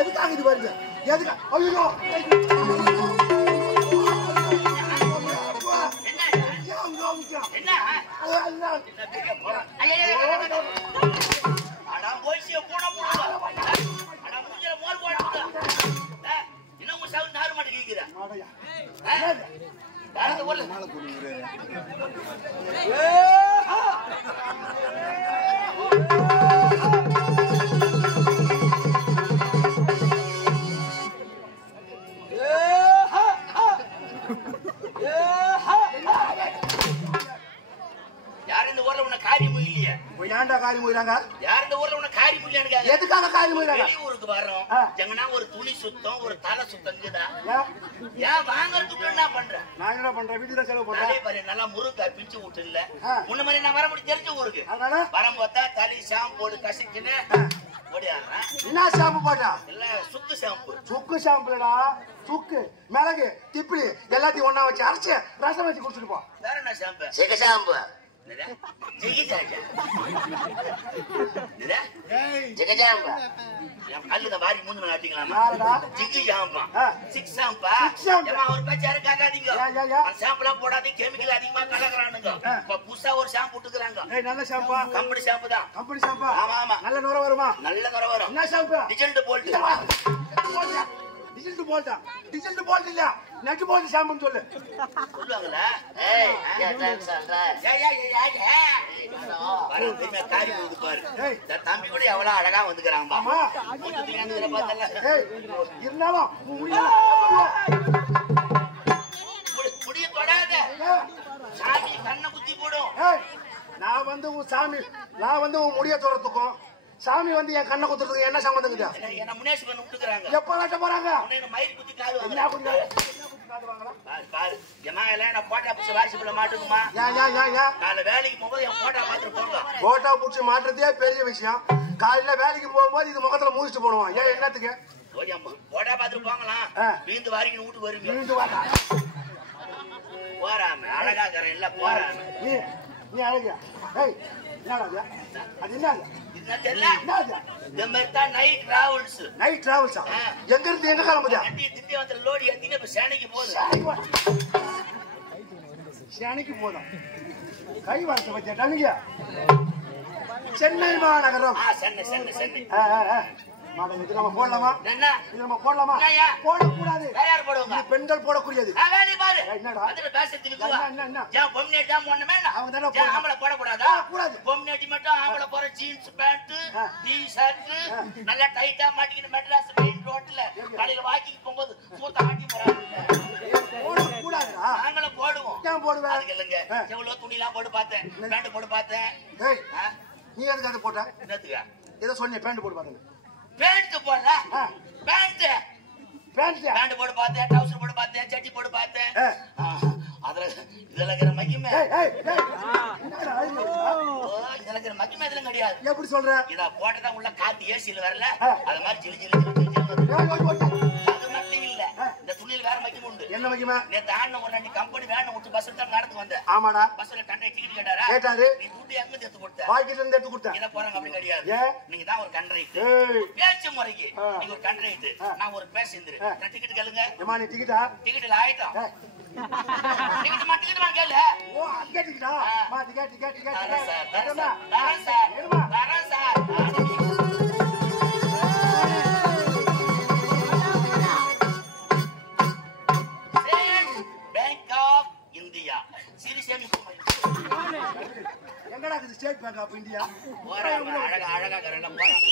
எதுக்காக இது வருது? எதுக்கு? ஐயோ எதுக்காக காரி முயிறாங்க? வெளியூருக்கு வரோம், எங்கன்னா ஒரு துணி சுத்தம், ஒரு தலை சுத்தங்குதா? ஏன் வாங்கறதுக்கு என்ன பண்ற? நான் என்ன பண்றேன்? வீட்டுல செலவு பண்றேன். நல்லா முருகா பிச்சு விட்டு இல்ல முன்ன மாதிரி நான் வர முடியும் தெரிஞ்ச ஊருக்கு வரும்போதா தலி ஷாம்பு கசிக்குன்னு ஓடியாடுறேன். என்ன ஷாம்பு போட்டா? இல்ல சுக்கு ஷாம்பு. சுக்கு ஷாம்புடா. சுக்கு மிளகு திப்பிலி எல்லாத்தையும் ஒண்ணா வச்சு அரைச்சு ரசம் வச்சு குடிச்சிட்டு போ. வேற என்ன ஷாம்பு? சிக ஷாம்பு. கல்லுங்க வாரி மூஞ்சி மேல ஆட்டிக்கலாமா? ஜிகு ஷாம்பா சிக்ஸ் ஷாம்பா ஒரு பச்சாரு காக்காதீங்க. ஷாம்புலாம் போடாதீங்க, கெமிக்கல் அதிகமா கலக்குறானுங்க. இப்ப புதுசா ஒரு ஷாம்பு விட்டுக்கிறாங்க. நல்ல ஷாம்பா? கம்பெனி ஷாம்பு தான். கம்பெனி ஷாம்பா? ஆமா ஆமா. நல்ல நுர வருமா? நல்ல நுர வரும். என்ன ஷாம்பு? டிஜெல்ட் போல்ட். டிஜெல்ட் போல்ட்டா? டிஜெல்ட் போல்ட் இல்ல, நெட் போல்ட் ஷாம்புன்னு சொல்லு. சொல்லுவாங்களா? தம்பி கூட எவ்வளவு அழகா வந்துக்கிறாங்க. இருந்தாலும் முடிய தொடாத, சாமி கண்ணை குத்தி போடும். நான் வந்து உன் முடிய தொடுறதுக்கும் சாமி வந்து என் கண்ணை குத்துறதுக்கு என்ன சம்பந்தம்? என்ன முனேஷ் பண்ண விட்டுக்கிறாங்க. எப்ப கட்ட போறாங்க? மயிர் குத்தி காது பாரு. எல்லாம் போட்டா பிடிச்சி வாசி பண்ண மாட்டுக்குமா? காலைல வேலைக்கு போகும்போது என் போட்டா மாத்திரம் போங்க. போட்டா பிடிச்சி மாட்டுறதே பெரிய விஷயம். காலையில வேலைக்கு போகும்போது இது முகத்துல மூடிட்டு போடுவான். ஏன் என்னத்துக்கு? போட்டா பாத்துட்டு போங்களாம். வீந்து வாரிக்கு வீட்டு வருவீங்க. போறாம அழகா இருக்கிறேன் இல்ல போறாம நீ அழகா? அது என்ன? Night travels. நைட் டிராவல்ஸா? எங்க இருந்து எங்க கிளம்புதா? திண்டிவனத்துல லோடி ஏத்தினே இப்ப சேனைக்கு போகுது. சேனைக்கு போதும். கை வார்த்தை பத்தியா? சென்னை மாநகரம். சென்னை இது நம்ம போடலாமா? இது நம்ம போடலாமா? போடக்கூடாது. பெண்கள் போடக்கூடியது. என்னடா போடக்கூடாதா? பொம்னேட்டி மட்டும் ஆம்பளை போற ஜீன்ஸ் பேண்ட் டி ஷர்ட் நல்லா டைட்டா மாட்டிக்கிட்டு மெட்ராஸ் மெயின் ரோட்ல கடையில வாக்கிங் போகும்போது சூத்த ஆட்டி போடக்கூடாது. நாங்களும் போடுவோம். ஏன் போடுவேன்? அதுக்கு இல்லைங்க, எவ்வளவு துணி எல்லாம் போட்டு பார்த்தேன், பேண்ட் போட்டு பார்த்தேன். நீ எதுக்கு அதை போட்ட? என்னத்துக்கா? ஏதோ சொன்னேன் பேண்ட் போட்டு பார்த்தேன். பேண்ட் போடல, பேண்ட் போட்டு பார்த்தேன், ட்ரவுசர் போட்டு பார்த்தேன், சட்டி போட்டு பார்த்தேன். அதுல இதுல இருக்கிற மகிமை இதெல்லாம் கிடையாது. எப்படி சொல்ற? இத போட்டதான் உள்ள காத்து ஏசியில வரல, அது மாதிரி ஜிலி ஜிலி அது மட்டும் இல்ல, இந்த துணியில வேற மகிமை உண்டு. என்ன மகிமை? நேத்து ஆன ஒரு ரெண்டு கம்பெனி வேன் விட்டு பஸ் தான் நடந்து வந்தேன். ஆமாடா. பஸ்ல கண்டக்டர் டிக்கெட் கேட்டாரா? கேட்டாரு. நீ துட்டு எங்க எடுத்து கொடுத்த? பாக்கெட்ல இருந்து எடுத்து கொடுத்தேன். இத போறாங்க அப்படி கிடையாது. நீங்க தான் ஒரு கண்டக்டர். பேச்சு முறைக்கு நீங்க ஒரு கண்டக்டர், நான் ஒரு பேசஞ்சர். நான் டிக்கெட் கேளுங்க. ஏமா நீ டிக்கெட்டா? டிக்கெட்ல ஆயிட்டோம். டிக்கெட் மாட்டிக்கிட்டு கேளு. ஓ அங்க டிக்கெட்டா? மா டிக்கெட் தரேன் சார். பேங்க் ஆஃப் இந்தியா சிறிசேமிப்பு எங்கடா இது? State Bank of India. அழகா கரெக்டா போறாங்க.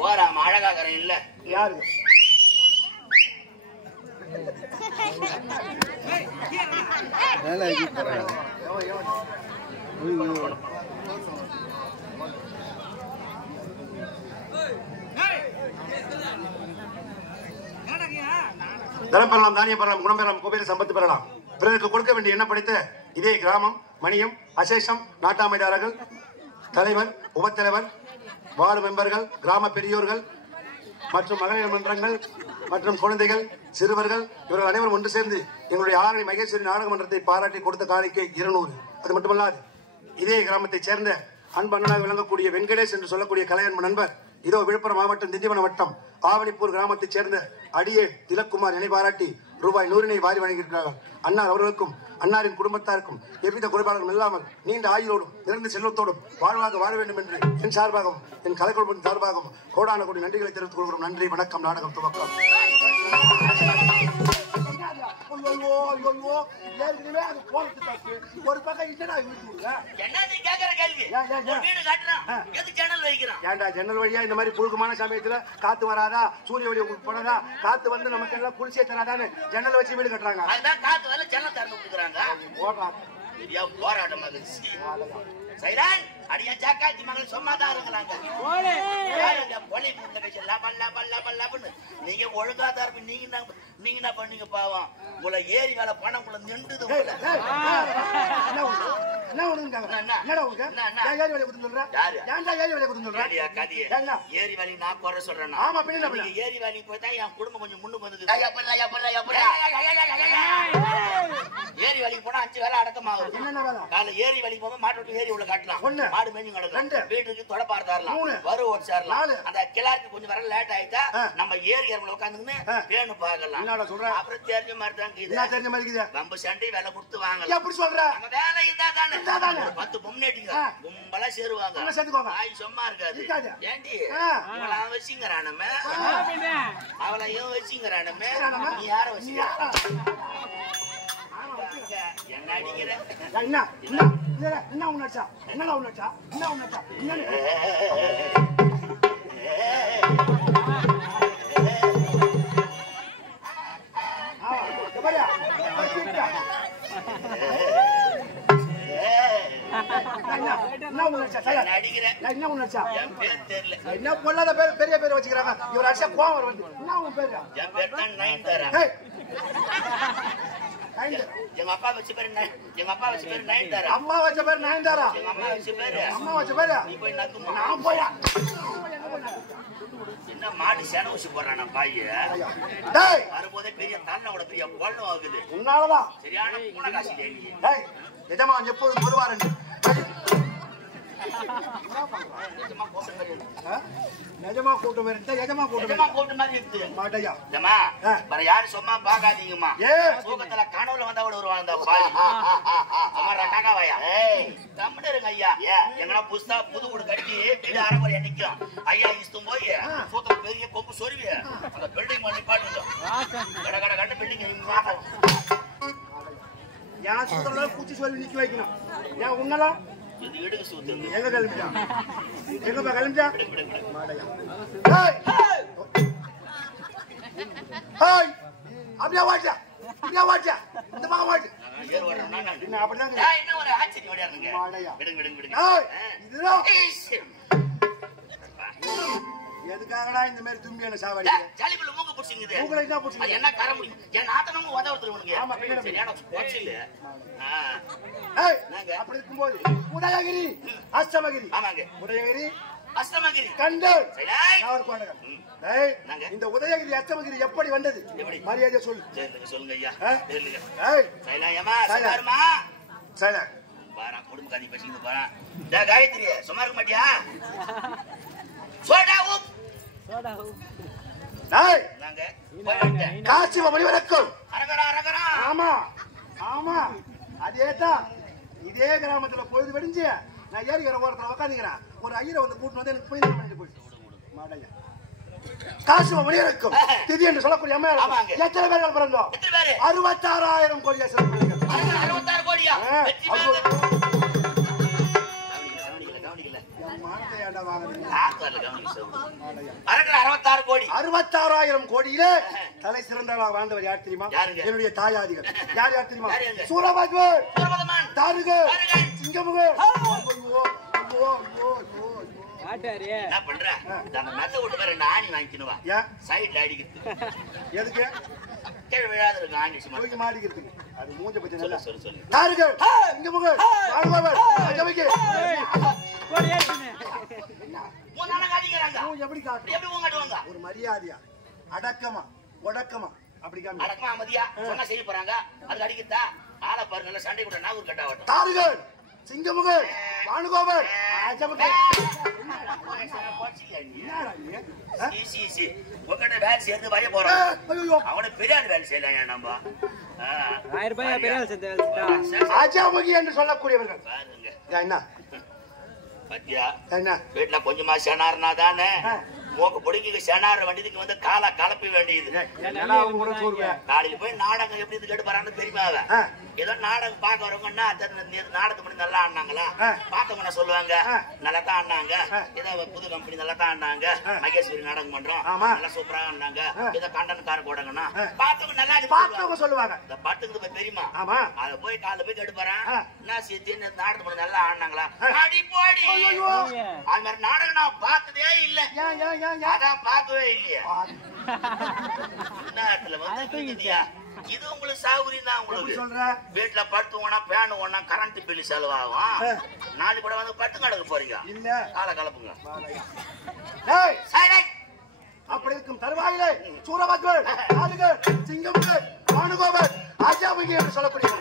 போறாம அழகா கரெக்ட் இல்ல. யாரு? தரம் பெறலாம், தானியம் பெறலாம், குணம் பெறலாம், குபேர சம்பத்து பெறலாம். பிறருக்கு கொடுக்க வேண்டிய எண்ணம் படைத்த இதே கிராமம் மணியம் அசேஷம் நாட்டாமைதாரர்கள் தலைவர் உபத்தலைவர் வார்டு மெம்பர்கள், கிராம பெரியோர்கள் மற்றும் மகளிர் மன்றங்கள் மற்றும் குழந்தைகள், சிறுவர்கள் இவர்கள் அனைவரும் ஒன்று சேர்ந்து எங்களுடைய ஆரணி மகேஸ்வரி நாடக மன்றத்தை பாராட்டி கொடுத்த காணிக்கை 200. அது மட்டுமல்லாது இதே கிராமத்தைச் சேர்ந்த அன்பு அண்ணனாக விளங்கக்கூடிய வெங்கடேஷ் என்று சொல்லக்கூடிய கலையன்பு நண்பர் இதோ விழுப்புரம் மாவட்டம் திண்டிவனம் வட்டம் ஆவணிப்பூர் கிராமத்தைச் சேர்ந்த அடியே திலக்குமார் இணை பாராட்டி ரூபாய் 100 வாரி வழங்கியிருக்கிறார்கள். அன்னார் அவர்களுக்கும் அன்னாரின் குடும்பத்தாருக்கும் எவ்வித குறைபாடுகளும் இல்லாமல் நீண்ட ஆயுளோடும் நிறைந்த செல்வத்தோடும் வாழ்வாக வாழ வேண்டும் என்று என் சார்பாகவும் என் கலைக்குழுவின் சார்பாகவும் கோடான கோடி நன்றிகளை தெரிவித்துக் கொள்கிறோம். நன்றி, வணக்கம். நாடகம் துவக்கம். ஒரு பக்கம் ஜன்னல் வழியா இந்த மாதிரி புழுக்கமான சமயத்துல காத்து வராதா, சூரிய ஒளி படாதா, காத்து வந்து நமக்கு எல்லாம் குளிர்ச்சியை தராதான்னு ஜன்னல் வச்சு வீடு கட்டுறாங்க. நீங்க ஒழுங்காதான் இருப்பீங்க. நீங்க என்ன பண்ணீங்க பாவம், உங்களை ஏரி வேலை பணம் உங்களை நின்றுது. ஏரி வேலை நான் குறை சொல்றேன். ஏரி வேலைக்கு போய்தான் என் குடும்பம் கொஞ்சம் முன்னுக்கு வந்தது. ஏரி வேலைக்கு போனா 5 வேலை அடக்கமாகும். காலைல ஏரி வேலைக்கு போக மாட்டு விட்டு ஏரி உள்ள காட்டலாம், மாடு மேஞ்சி கிடக்கலாம், வீட்டுக்கு தொடப்பார்த்தாரலாம், வரு ஓடிச்சாரலாம். அந்த கிளாருக்கு கொஞ்சம் வர லேட் ஆயிட்டா நம்ம ஏரி உட்காந்துன்னு வேணு பாக்கலாம். அப்புறம் தெரிஞ்ச மாதிரி தான் நம்ம சண்டை வேலை கொடுத்து வாங்கலாம். வேலை இருந்தா தானே 10 பொம்னேட்டிங்க கும்பலா சேருவாங்க. சும்மா இருக்காது. ஏண்டி வச்சுங்கிறானமே, அவளையும் வச்சுங்கிறானமே, நீ யார வச்சுக்க என்ன அடிக்கிற? என்ன உன்னாச்சா? என்ன உன்னாச்சா? என்ன உன்னாச்சா? என்ன பொல்லாத பேர் பெரிய பேர் வச்சுக்கிறாங்க. இவர் அடிச்சா கோவம் வருது. என்ன உன் பேரு? என் பேர் தான் நயன்தாரா. எங்க அப்பா வச்ச பேரு நயன்தாரா. அம்மா வச்ச பேரு நயன்தாரா. எங்க அம்மா வச்ச பேரு நீ போய் நக்குமா. நான் போயா என்ன மாட்டு சேன ஊசி போடுறானா பாய். வரும்போதே பெரிய தன்னோட பெரிய பொண்ணு ஆகுது. உன்னாலதான் சரியான பூனகாசி தேவி. எஜமான் எப்போதும் வருவார். நிஜமா கூட்டம் எஜமா கூட்டம் மாதிரி இருக்கு மாட்டையா. யாரும் சும்மா பாக்காதீங்கம்மா. தூக்கத்துல கனவுல வந்தா கூட வருவாங்க. தமிழ் இருங்க ஐயா. எங்கன்னா புதுசா புது வீடு கட்டி வீடு அரைமுறை நிக்கும். ஐயா இஸ்தும் போய் சூத்திர பெரிய கொம்பு சொருவி அந்த பில்டிங் பண்ணி பாட்டு கட கட கட்ட பில்டிங் ஏன் சூத்திரம் பூச்சி சொல்லி நிக்க வைக்கணும். ஏன் உன்னலாம் எங்க கிளம்பிட்டா? எங்கப்பா கிளம்பிட்டா? அப்படியா வாட்டா? அப்படியா வாட்டா? இந்த பக்கம் வாட்டு. அப்படிதான் ஒரு ஆச்சரியம் ஓடியாருங்க. இதுதான் எதுக்காகடா இந்த மாதிரி தும்பியான சாவடி? ஜாலிக்குள்ள மூக்கு புடிச்சிங்குது. மூக்குல என்ன புடிச்சிங்க? என்ன கர முடியும்? என் நாத்தனமும் உதவுறதுக்கு. ஆமா சரியான போச்சில. ஏய் அப்படி இருக்கும்போது உதயகிரி அஷ்டமகிரி. ஆமாங்க உதயகிரி அஷ்டமகிரி கண்டல். நான் கோடக. ஏய் இந்த உதயகிரி அஷ்டமகிரி எப்படி வந்தது? மரியாதை சொல்லு. சொல்லுங்க ஐயா. சொல்லுங்க. ஏய் சைலாயமா சைலாருமா சைலா பாரா குடும்ப கதி பேசிட்டு பாரா. டேய் காயத்ரி சும்மா இருக்க மாட்டியா? Soda up soda up. டேய் நாங்க காசிவ மணிவரக்கம். அரகரா அரகரா. ஆமா ஆமா அதேதான். இதே கிராமத்துல பொழுது வெடிஞ்சு நான் ஏரிக்கிற ஓரத்துல உட்காந்துக்கிறேன். ஒரு ஐயரை வந்து கூட்டு வந்து எனக்கு புரிஞ்சு பண்ணிட்டு போயிடுச்சு. மாடையா காசிவ மணிவரக்கம் திதி என்று சொல்லக்கூடிய அம்மா எத்தனை பேர்கள் பிறந்தோம்? 66,000 கோடியா சிறப்பு. 66 கோடியா? 66,000 கோடியிலே தலை சிறந்தவராக வாழ்ந்தவர் யார் தெரியுமா? என்னுடைய தாயாதிகள். யார் யார் தெரியுமா? சூரபத்மன், தாருகர், சிங்கமுகர். என்ன பண்ற? நம்ம மெத்த விட்டு வேற ஆணி வாங்கிக்கணுவா? சைட்ல அடிக்கிறது. எதுக்கு? கீழே விழாத இருக்கு ஆணி சும்மா தூக்கி மாட்டிக்கிறதுக்கு. அது மூஞ்ச பத்தி நல்லா சொல்லு சொல்லு. தாருகர், சிங்கமுகர், தாருகர், ஜமிக்கு. கோடி ஏத்துனே. மூணானங்க எப்படி காட்டு எப்படி காட்டுவாங்க ஒரு மரியாதையா அடக்கமா ஒடக்கமா அப்படி காமி அடக்கமா அமைதியா சொன்னா செய்ய போறாங்க அது அடிக்குதா ஆளை பாருங்க சண்டை கூட நாகூர் கட்டாவட்டும் தாருகள் சிங்கமுகன் வானுகோபன் உங்ககிட்ட வேலை சேர்ந்து வரைய போறோம் அவனை பெரியார் வேலை செய்யலாம் நம்ம 1000 ரூபாய் பெரியார் சேர்த்து ஆஜாமுகி என்று சொல்லக்கூடியவர்கள் பாருங்க என்ன பத்தியா என்ன வீட்டுல கொஞ்சமா செனார்னா தானே மூக்க பிடிக்க செனார் வண்டிக்கு வந்து காலை கலப்பி வேண்டியது காலையில போய் நாடகம் எப்படி கேட்டு போறான்னு தெரியுமா ஏதோ நாடகம் பார்க்க வரவங்கன்னா நாடகம் பண்ணி நல்லா ஆடினாங்களா பார்த்தவங்க சொல்லுவாங்க நல்லா தான் ஆடினாங்க ஏதோ புது கம்பெனி நல்லா தான் ஆடினாங்க மகேஸ்வரி நாடகம் பண்றோம் நல்லா சூப்பரா ஆடினாங்க ஏதோ கண்டன் கார போடாங்கன்னா பார்த்தவங்க நல்லா சொல்லுவாங்க இந்த பாட்டுக்கு தெரியுமா அத போய் காலைல போய் கேட்டு போறான் என்ன சேர்த்து நாடகம் பண்ணி நல்லா ஆடினாங்களா அடி போடி அது மாதிரி நாடகம் நான் பார்த்ததே இல்ல அதான் பார்க்கவே இல்லையா இது உங்களுக்கு சௌகரியம் தான் உங்களுக்கு வீட்டுல படுத்துவோம்னா பேனு ஒண்ணா கரண்ட் பில்லு செலவாகும் நாளைக்கு கூட வந்து பட்டு கடக்கு போறீங்க காலை கலப்புங்க அப்படி இருக்கும் தருவாயிலே சூரபத்மன் சிங்கமுகன் வானுகோபன் ஆஜாமுகி என்று சொல்லக்கூடிய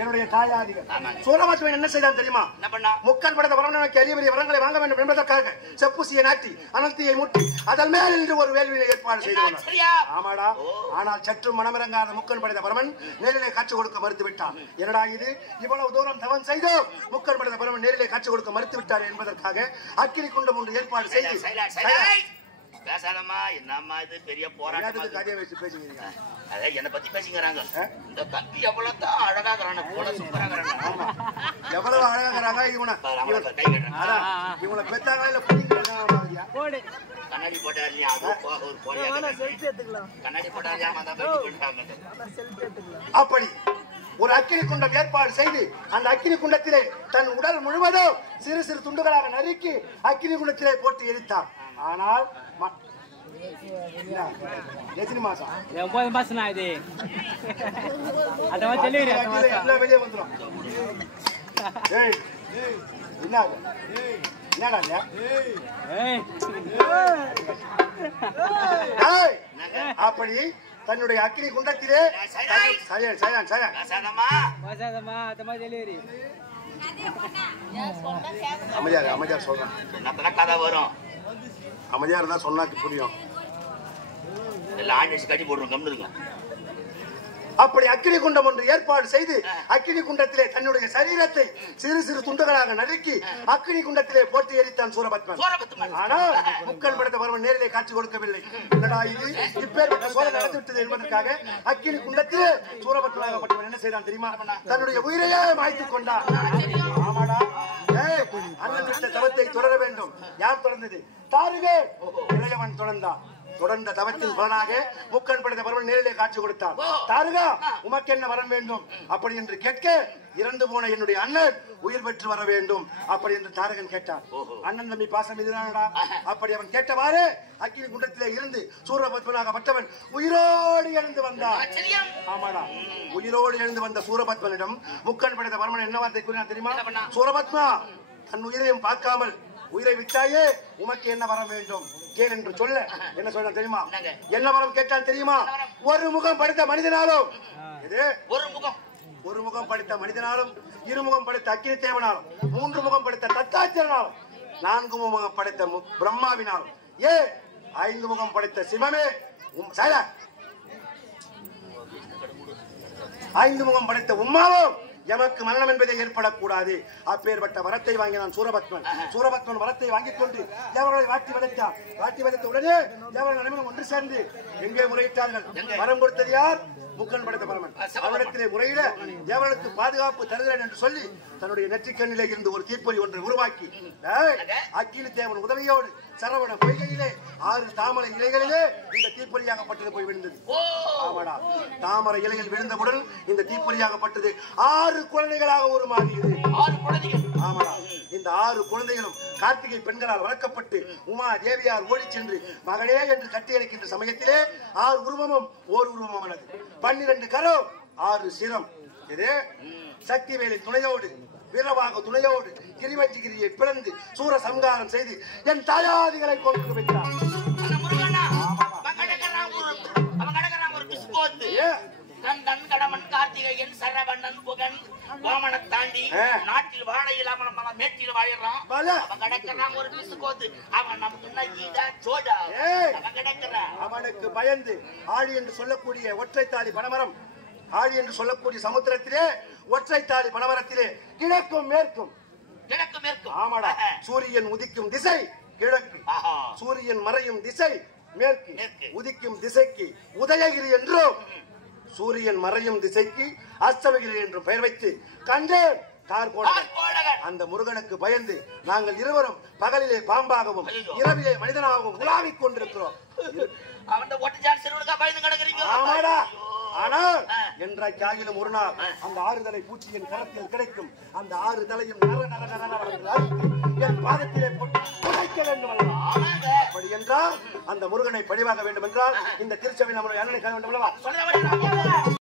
என்னுடைய தாயாதிகள் சூரபத்மன் என்ன செய்தான் தெரியுமா முக்கன் படைத்த வரவனுக்கு எளிய பெரிய வரங்களை வாங்க வேண்டும் என்பதற்காக செப்புசியை நாட்டி அனந்தியை முட்டி அதன் மேல் என்று ஒரு வேள்வியை ஏற்பாடு செய்து ஆமாடா ஆனால் சற்று மனமிறங்காத முக்கன் படைத்த வரவன் நேரிலே காட்சி கொடுக்க மறுத்து விட்டான் என்னடா இது இவ்வளவு தூரம் தவன் செய்தோம் முக்கன் படைத்த வரவன் நேரிலே காட்சி கொடுக்க மறுத்து விட்டார் என்பதற்காக அக்கினி குண்டம் ஒன்று ஏற்பாடு செய்து பேசாதம்மா என்னம்மா இது பெரிய போராட்டம் கதையை வச்சு பேசுகிறீங்க அத என்ன பத்தி பேசிக்கிறாங்க இந்த கத்தி எவ்வளவு தான் அழகாகிறான போல சூப்பராகிறாங்க எவ்வளவு அழகாகிறாங்க இவனை பெத்தாங்களா இல்ல புடிங்கறாங்க போடு கண்ணாடி போட்டா இல்லையா அது ஒரு போலியா கண்ணாடி போட்டா இல்லையா அப்படி ஒரு அக்கினி குண்டம் ஏற்பாடு செய்து அந்த அக்கினி குண்டத்திலே தன் உடல் முழுவதும் சிறு சிறு துண்டுகளாக நறுக்கி அக்கினி குண்டத்திலே போட்டு எரித்தார் ஆனால் எத்தனை மாசம் 9 மாசம் ஆகுது அத டெலிவரி எல்லாம் வெளியே வந்துரும் ஏய் என்னடா என்னடா ஏய் அப்படி தன்னுடைய அக்கினி குண்டத்திலே அமைதியார் சொல்றேன் கதை வரும் அமைதியார் தான் சொன்னாக்கு புரியும் கட்டி போடுறோம் கம்மிருங்க அப்படி அக்கினி குண்டம் ஒன்று ஏற்பாடு செய்து அக்கினி குண்டத்திலே தன்னுடைய சரீரத்தை சிறு சிறு துண்டுகளாக நறுக்கி அக்கினி குண்டத்திலே போட்டு எரித்தான் சூரபத்மன் ஆனால் முக்கன் படைத்த வரவன் நேரிலே காட்சி கொடுக்கவில்லை என்னடா இது இப்பேற்பட்ட சோழ நடத்திவிட்டது என்பதற்காக அக்கினி குண்டத்திலே சூரபத்மனாகப்பட்டவன் என்ன செய்தான் தெரியுமா தன்னுடைய உயிரையே மாய்த்துக் கொண்டான் ஆமாடா அண்ணன் விட்ட தவத்தை தொடர வேண்டும் யார் தொடர்ந்தது தாருகே இளையவன் தொடர்ந்தான் தொடர்ந்த தவத்தின் பலனாக முக்கன் படைத்த பருவன் நேரிலே காட்சி கொடுத்தான் தாருகா உமக்கு என்ன வரம் வேண்டும் அப்படி என்று கேட்க இறந்து போன என்னுடைய அண்ணன் உயிர் பெற்று வர வேண்டும் அப்படி என்று தாரகன் கேட்டான் அண்ணன் தம்பி பாசம் இதுதானடா அப்படி அவன் கேட்டவாறு அக்கினி குண்டத்திலே இருந்து சூரபத்மனாகப்பட்டவன் உயிரோடு எழுந்து வந்தான் ஆமாடா உயிரோடு எழுந்து வந்த சூரபத்மனிடம் முக்கன் படைத்த பருவன் என்ன வார்த்தை கூறினான் தெரியுமா சூரபத்மா தன் உயிரையும் பார்க்காமல் உயிரை விட்டாயே உமக்கு என்ன வரம் வேண்டும் கேள் என்று சொல்ல என்ன சொல்ல தெரியுமா என்ன வரம் கேட்டான் தெரியுமா ஒரு முகம் படைத்த மனிதனாலும் இது ஒரு முகம் படைத்த மனிதனாலும் இருமுகம் படைத்த அக்கினி தேவனாலும் 3 முகம் படைத்த தத்தாச்சரனாலும் 4 முகம் படைத்த பிரம்மாவினாலும் 5 முகம் படைத்த சிவமே 5 முகம் படைத்த உம்மாவும் எமக்கு மரணம் என்பதை ஏற்படக்கூடாது அப்பேற்பட்ட வரத்தை வாங்கினான் சூரபத்மன் வரத்தை வாங்கிக் கொண்டு தேவர்களை வாட்டி விதைத்த உடனே தேவர்கள் அனைவரும் ஒன்று சேர்ந்து எங்கே முறையிட்டார்கள் வரம் கொடுத்தது யார் முக்கன் படைத்த பரமன் அவரிடத்திலே முறையிட தேவர்களுக்கு பாதுகாப்பு தருகிறேன் என்று சொல்லி தன்னுடைய நெற்றிக்கண்ணிலே இருந்து ஒரு தீப்பொறி ஒன்றை உருவாக்கி அக்கினி தேவன் உதவியோடு சரவண பொய்கையிலே 6 தாமரை இலைகளிலே இந்த தீப்பொறியாகப்பட்டது போய் விழுந்தது ஆமாடா தாமரை இலைகள் விழுந்தவுடன் இந்த தீப்பொறியாகப்பட்டது 6 குழந்தைகளாக உருமாறியது 6 குழந்தைகள் ஆமாடா இந்த 6 குழந்தைகளும் கார்த்திகை பெண்களால் வளர்க்கப்பட்டு உமா தேவியார் ஓடி சென்று மகளே என்று கட்டியடைக்கின்ற சமயத்திலே 6 உருவமும் ஓர் உருவமானது 12 கரம் 6 சிரம் இது சக்திவேலின் துணையோடு வீரமாக துணையோடு கிரிவஞ்சிகிரியை பிளந்து சூர சங்காரம் செய்து என் தாயாதிகளை கொண்டு வைத்தார். அந்த முருகனா அவன் கடகறான் ஒரு பிஸ்கோத்து கந்தன் கடமன் கார்த்திகேயன் சரவணன் புகன் கோமனை தாண்டி நாட்டில் வாழ இல்லாமல் நம்ம மேட்டில் வாழறான். அவன் கடக்கறான் ஒரு பிஸ்கோத்து. அவன் நமக்கு என்ன ஈடா சோடா அவன் கடக்கறான். அவனுக்கு பயந்து ஆழி என்று சொல்லக்கூடிய ஒற்றைத்தாளி பனமரம், ஆழி என்று சொல்லக்கூடிய சமுத்திரத்திலே ஒற்றைத்தாளி பனமரத்திலே கிழக்கும் மேற்கும் ஆமாடா சூரியன் உதிக்கும் திசை கிழக்கு, சூரியன் மறையும் திசை மேற்கு, உதிக்கும் திசைக்கு உதயகிரி என்றும் சூரியன் மறையும் திசைக்கு அஸ்தமகிரி என்றும் பெயர் வைத்து கண்டேன் அந்த முருகனுக்கு பயந்து நாங்கள் இருவரும் பகலிலே பாம்பாகவும் இரவிலே மனிதனாகவும் உலாவிக் கொண்டிருக்கிறோம். ஆமாடா. ஆனால் என்றைக்கு ஆகிலும் ஒரு நாள் அந்த ஆறுதலை பூச்சியின் கரத்தில் கிடைக்கும். அந்த ஆறு தலையும் என் பாதத்திலே போட்டு உடைக்க வேண்டும் அல்லவா? அப்படி என்றால் அந்த முருகனை பழிவாக வேண்டும் என்றால் இந்த திருச்சபை நம்முடைய அண்ணனை காண வேண்டும் அல்லவா?